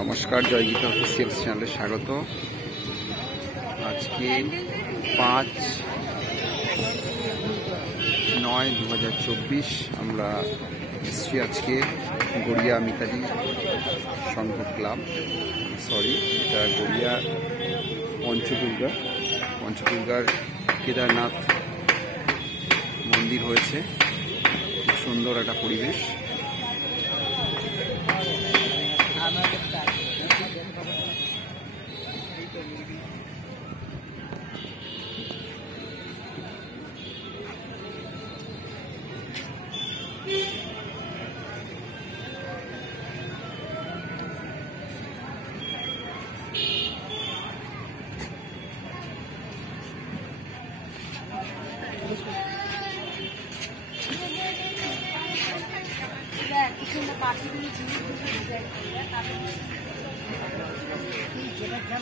নমস্কার, জয়গীতা অফিসিয়াল চ্যানেলে স্বাগত। আজকে 5/9/2024 আমরা এসছি আজকে গড়িয়া মিতালি সংঘ ক্লাব, এটা গড়িয়া পঞ্চদুর্গার কেদারনাথ মন্দির হয়েছে। খুব সুন্দর একটা পরিবেশ।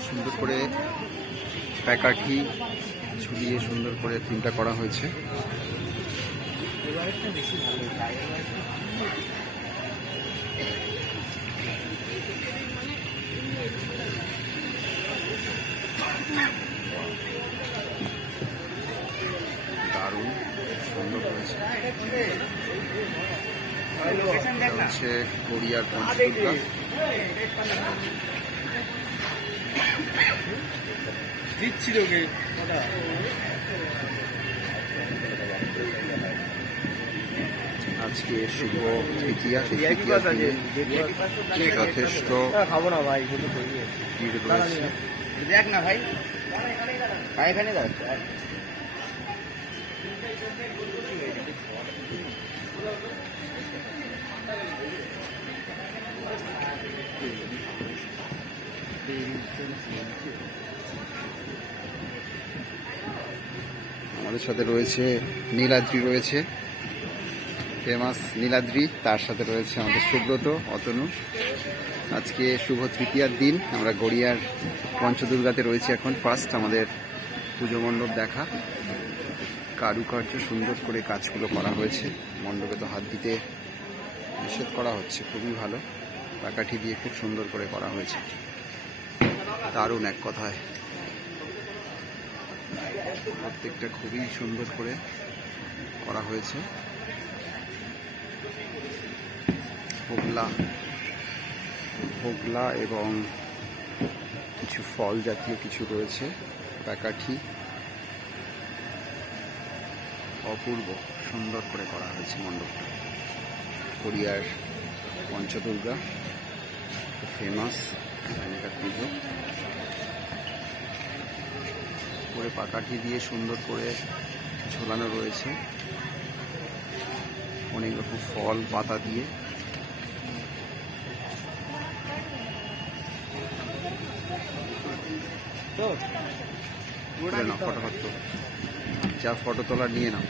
সুন্দর করে প্যাকাঠি ঝুলিয়ে সুন্দর করে থিমটা করা হয়েছে। দারুণ সুন্দর হয়েছে। হচ্ছে গড়িয়ার পঞ্চদুর্গা। আজকে শুভ তৃতীয়া, যথেষ্ট ভিড় রয়েছে। দেখ না ভাই, এখানে আমাদের সাথে রয়েছে নীলাদ্রি, রয়েছে ফেমাস নীলাদ্রি, তার সাথে রয়েছে আমাদের সুব্রত, অতনু। আজকে শুভ তৃতীয়ার দিন আমরা গড়িয়ার পঞ্চদুর্গাতে রয়েছে। এখন ফার্স্ট আমাদের পুজো মণ্ডপ দেখা। কারুকার্য সুন্দর করে কাজগুলো করা হয়েছে। মণ্ডপে তো হাত দিতে নিষেধ করা হচ্ছে, খুবই ভালো। প্যাকাঠি দিয়ে খুব সুন্দর করে করা হয়েছে। দারুণ এক কথায়, প্রত্যেকটা খুবই সুন্দর করে করা হয়েছে। হোগলা এবং কিছু ফল জাতীয় কিছু রয়েছে। প্যাকাঠি অপূর্ব সুন্দর করে করা হয়েছে মণ্ডপটা। গড়িয়ার পঞ্চদুর্গা ফেমাস এখানকার পুজো। করে পাকাঠি দিয়ে সুন্দর করে ঝোলানো রয়েছে, অনেক রকম ফল পাতা দিয়ে। ফটোফট যা ফটো তোলা নিয়ে নাও।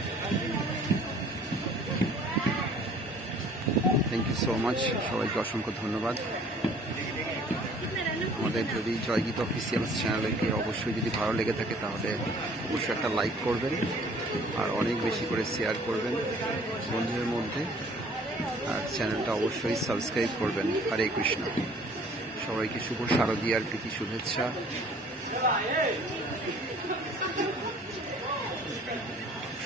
থ্যাংক ইউ সো মাচ, সবাইকে অসংখ্য ধন্যবাদ। আমাদের যদি জয়গীতা অফিসিয়াল চ্যানেলকে অবশ্যই যদি ভালো লেগে থাকে তাহলে অবশ্যই একটা লাইক করবেন, আর অনেক বেশি করে শেয়ার করবেন বন্ধুদের মধ্যে, আর চ্যানেলটা অবশ্যই সাবস্ক্রাইব করবেন। হরে কৃষ্ণ। সবাইকে শুভ শারদীয়ার প্রীতি শুভেচ্ছা।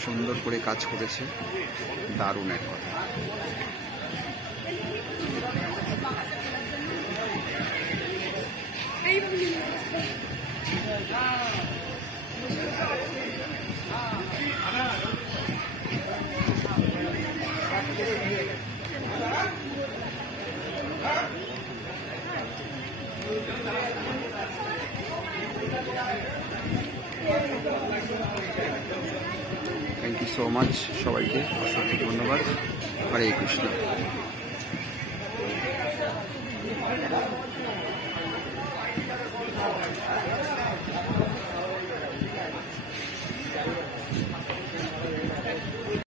সুন্দর করে কাজ করেছে, দারুণ এক কথা। থ্যাংক ইউ সো মাচ, সবাইকে অসংখ্য ধন্যবাদ। হরে কৃষ্ণ।